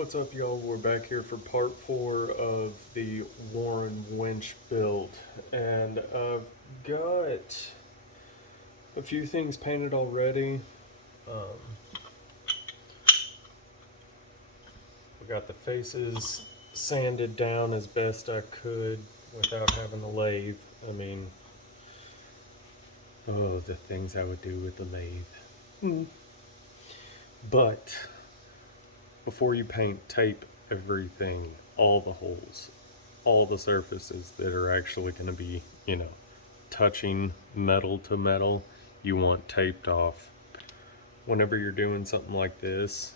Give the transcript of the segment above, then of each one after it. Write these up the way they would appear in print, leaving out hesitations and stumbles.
What's up, y'all? We're back here for part 4 of the Warren winch build, and I've got a few things painted already. We got the faces sanded down as best I could without having to lathe. I mean, oh, the things I would do with the lathe. But before you paint, tape everything, all the holes, all the surfaces that are actually going to be, touching metal to metal, you want taped off. Whenever you're doing something like this,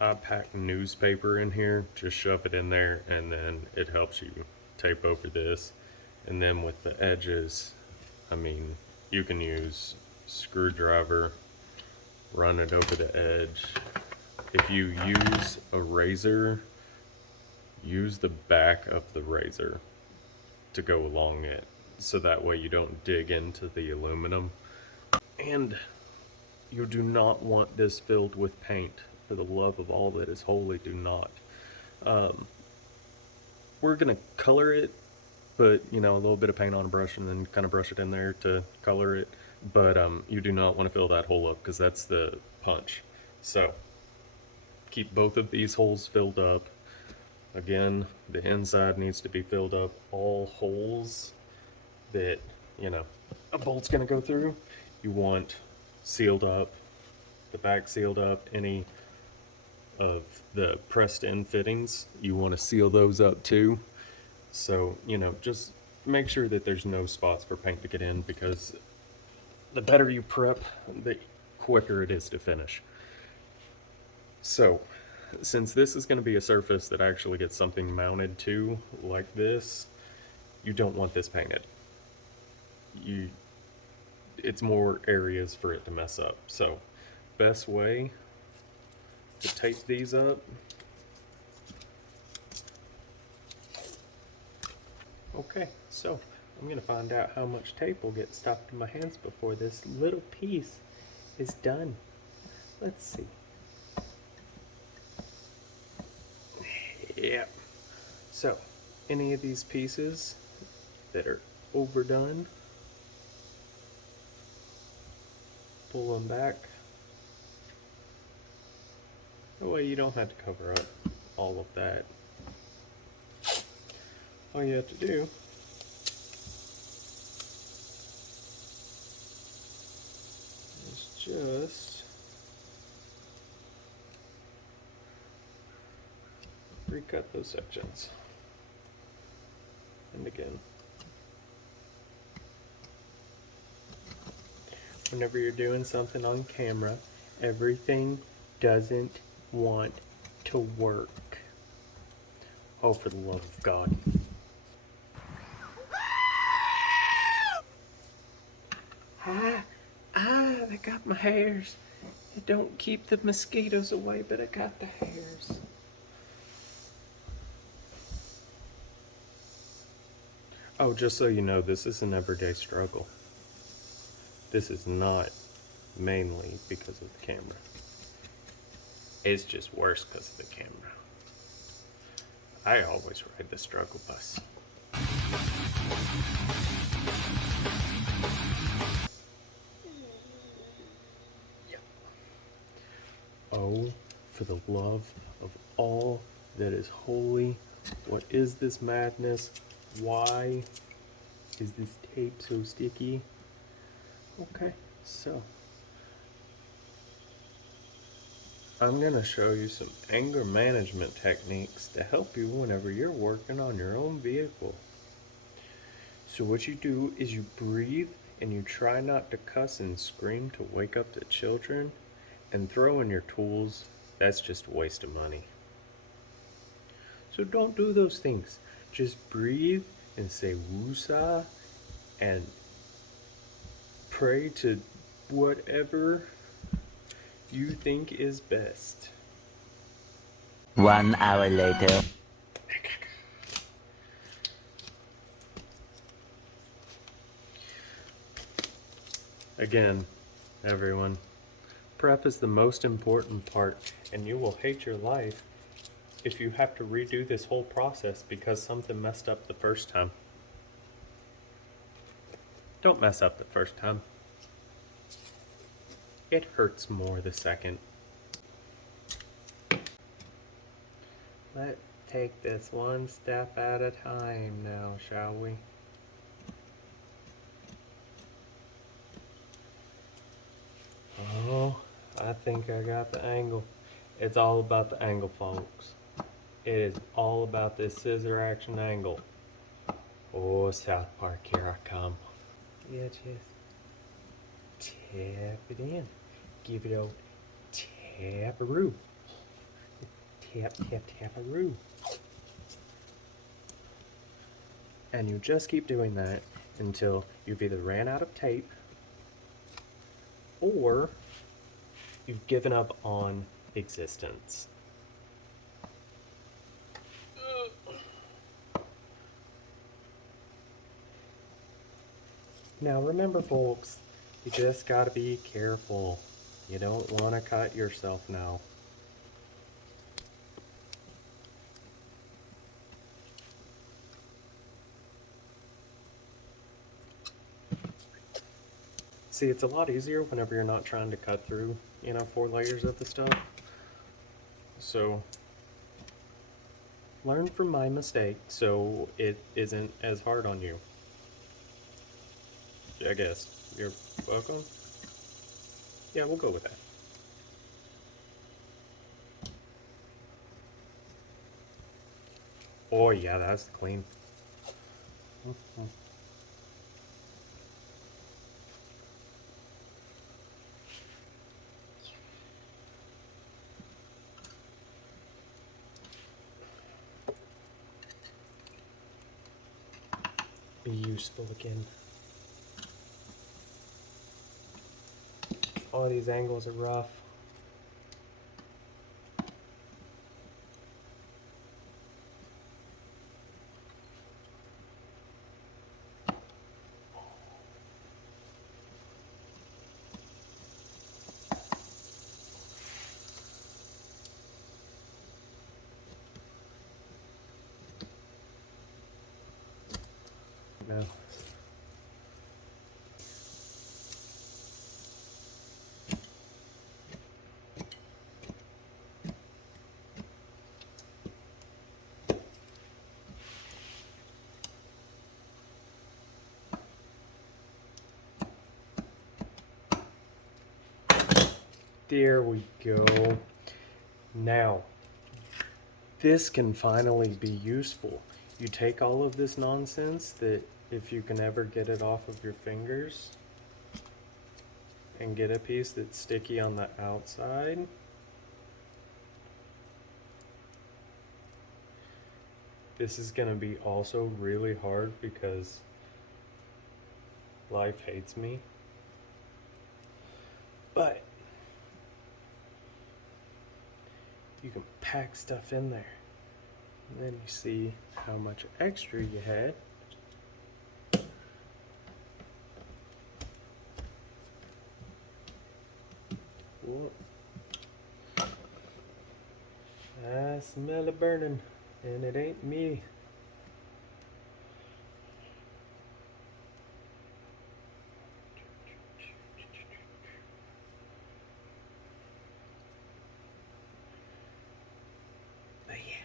I pack newspaper in here, just shove it in there, and then it helps you tape over this. And then with the edges, I mean, you can use screwdriver, run it over the edge. If you use a razor, use the back of the razor to go along it, so that way you don't dig into the aluminum. And you do not want this filled with paint. For the love of all that is holy, do not. We're gonna color it, but a little bit of paint on a brush and then kind of brush it in there to color it. But you do not want to fill that hole up, because that's the punch. So keep both of these holes filled up. Again, the inside needs to be filled up. All holes that a bolt's gonna go through, you want sealed up. The back sealed up. Any of the pressed in fittings, you want to seal those up too. So just make sure that there's no spots for paint to get in, because the better you prep, the quicker it is to finish. So since this is going to be a surface that actually gets something mounted to, like this, you don't want this painted. It's more areas for it to mess up. So best way to tape these up, okay, so I'm gonna find out how much tape will get stuck to my hands before this little piece is done. Let's see. Yeah. So, any of these pieces that are overdone, pull them back. That way you don't have to cover up all of that. All you have to do is just recut those sections. And again, whenever you're doing something on camera, everything doesn't want to work. Oh, for the love of God. I got my hairs. It don't keep the mosquitoes away, but I got the hairs. Oh, just so you know, this is an everyday struggle. This is not mainly because of the camera. It's just worse because of the camera. I always ride the struggle bus. Yep. Oh, for the love of all that is holy, what is this madness? Why is this tape so sticky? Okay, so I'm gonna show you some anger management techniques to help you whenever you're working on your own vehicle. So what you do is you breathe and you try not to cuss and scream to wake up the children, and throw in your tools. That's just a waste of money. So don't do those things. Just breathe and say woosah and pray to whatever you think is best. 1 hour later. Again, everyone, prep is the most important part, and you will hate your life if you have to redo this whole process because something messed up the first time. Don't mess up the first time. It hurts more the second. Let's take this one step at a time now, shall we? Oh, I think I got the angle. It's all about the angle, folks. It is all about this scissor action angle. Oh, South Park, here I come. Yeah, just tap it in. Give it a tap-a-roo. Tap, tap, tap-a-roo. And you just keep doing that until you've either ran out of tape or you've given up on existence. Now remember, folks, you just gotta be careful. You don't want to cut yourself now. See, it's a lot easier whenever you're not trying to cut through, 4 layers of the stuff. So, learn from my mistake so it isn't as hard on you. I guess. You're welcome? Yeah, we'll go with that. Oh yeah, that's clean. Be useful again. All these angles are rough. No. There we go. Now, this can finally be useful. You take all of this nonsense that if you can ever get it off of your fingers and get a piece that's sticky on the outside. This is going to be also really hard because life hates me. But you can pack stuff in there. And then you see how much extra you had. Whoa. I smell it burning, and it ain't me. But yeah,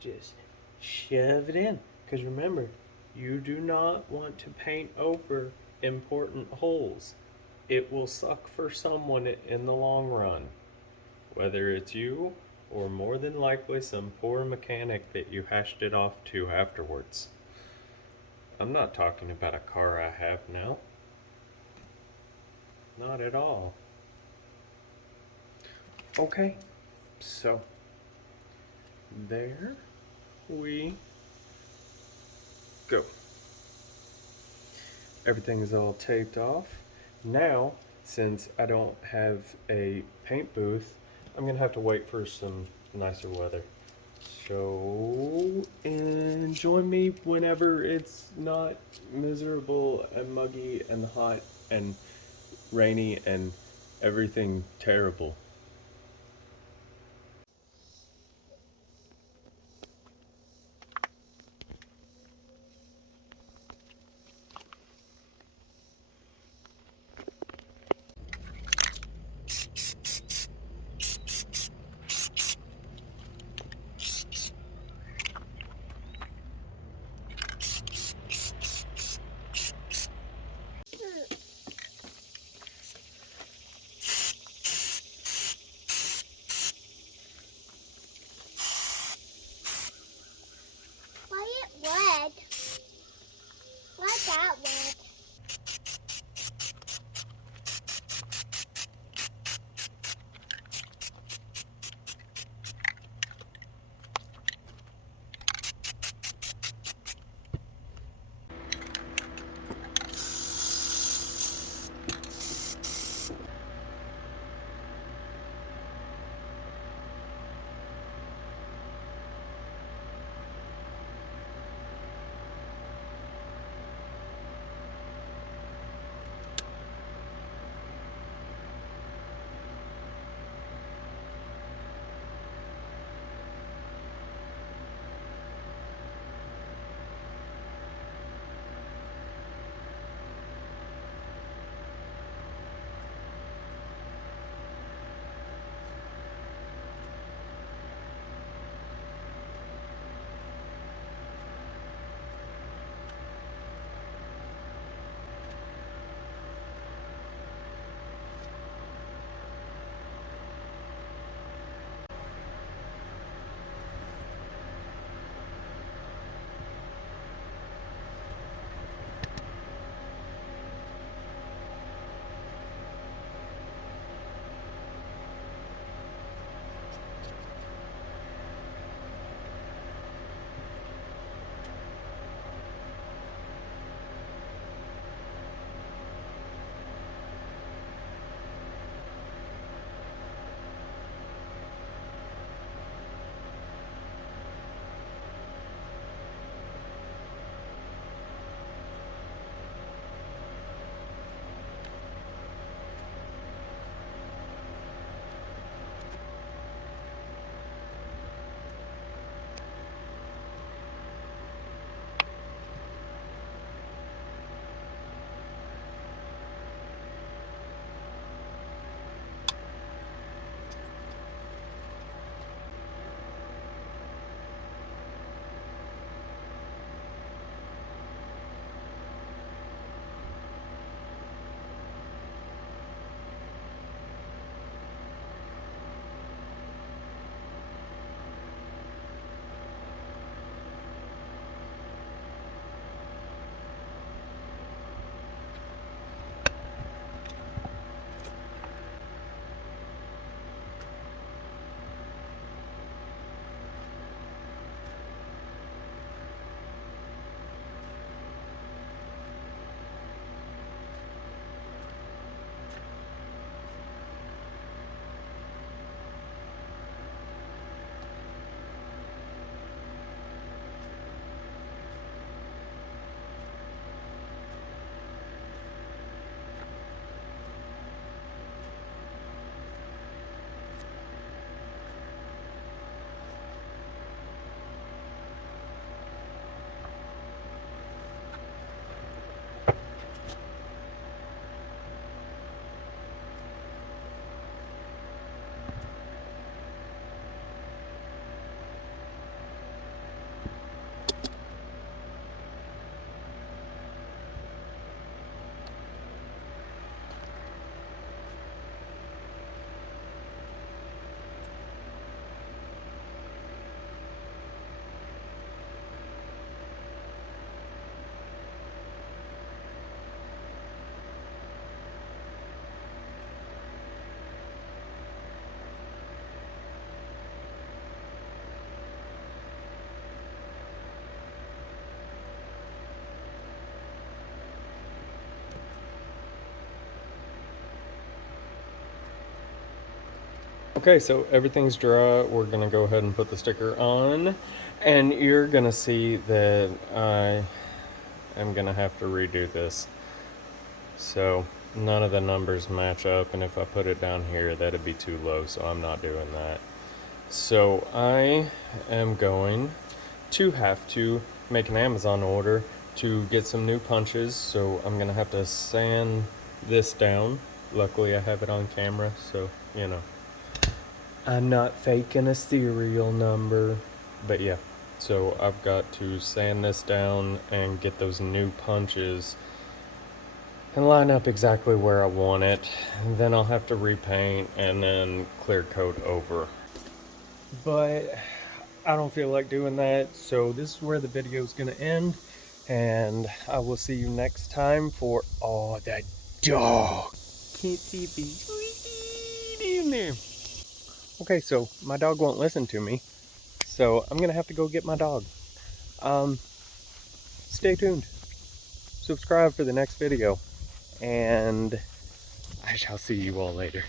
just shove it in. Because remember, you do not want to paint over important holes. It will suck for someone in the long run. Whether it's you or more than likely some poor mechanic that you hashed it off to afterwards. I'm not talking about a car I have now. Not at all. Okay, so there we go. Everything is all taped off. Now, since I don't have a paint booth, I'm gonna have to wait for some nicer weather. So, and join me whenever it's not miserable and muggy and hot and rainy and everything terrible. Okay, so everything's dry. We're gonna go ahead and put the sticker on, and you're gonna see that I am gonna have to redo this. So none of the numbers match up, and if I put it down here, that'd be too low, so I'm not doing that. So I am going to have to make an Amazon order to get some new punches, so I'm gonna have to sand this down. Luckily I have it on camera, so you know, I'm not faking a serial number. But yeah, so I've got to sand this down and get those new punches and line up exactly where I want it. And then I'll have to repaint and then clear coat over. But I don't feel like doing that, so this is where the video is going to end, and I will see you next time for that dog. Can't see if he's in there. Okay, so my dog won't listen to me, so I'm gonna have to go get my dog. Stay tuned. Subscribe for the next video, and I shall see you all later.